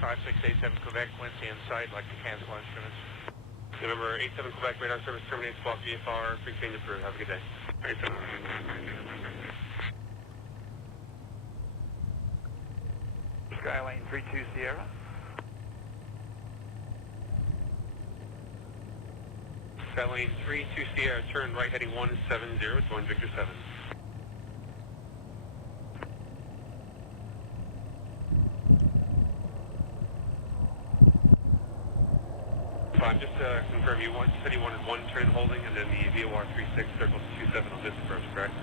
5687 Quebec, Wednesday inside, like to cancel instruments. November 87 Quebec, radar service terminates, block VFR, free change approved. Have a good day. 87. Skylane 32 Sierra. Skylane 32 Sierra, turn right heading 170, join Victor 7. Fine, just to confirm, you said you wanted one turn holding and then the VOR 36 circles 27 on this approach, correct?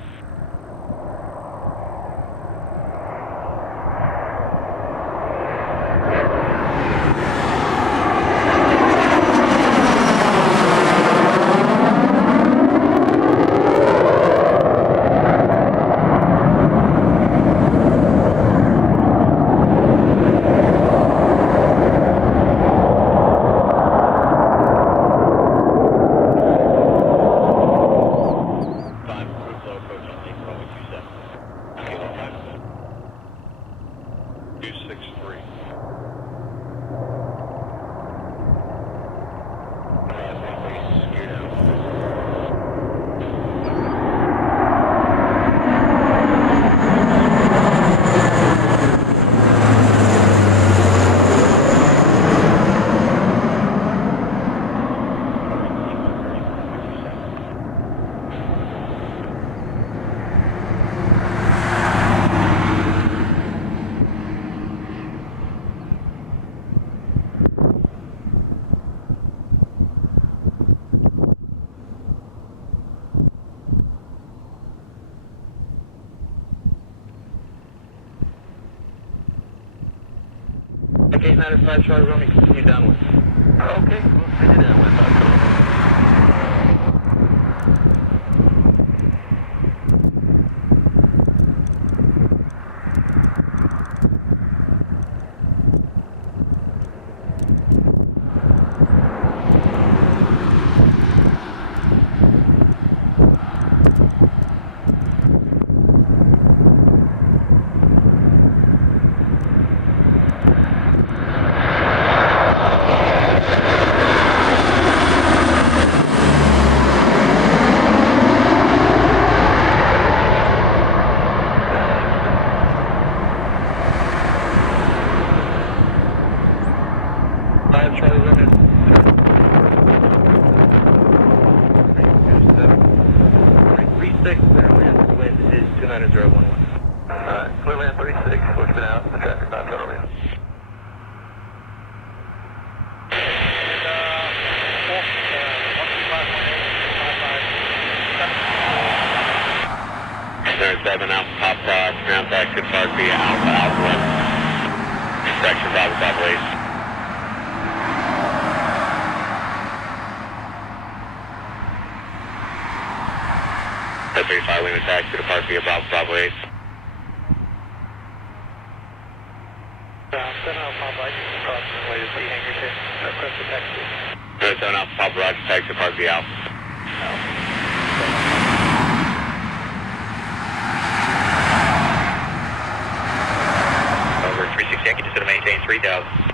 Okay, 95 Charlie Romeo, continue downwards. Okay, we'll send you downwards. Charlie Romeo. 36, wind is 29011. Clearland 36, looking out, the traffic not going in. There's 7 Alpha Pop Cross, ground taxi to Park via Alpha Alpha 1. Section Bravo Bravo Ace. That's 35 Lima taxi to Park via Bravo Bravo Ace. 7 Alpha Pop Roger, crossing the way to Sea Hangar 10, request a taxi. 7 Alpha Pop Roger, taxi to Park via Alpha. Over 360, I can just maintain 3000.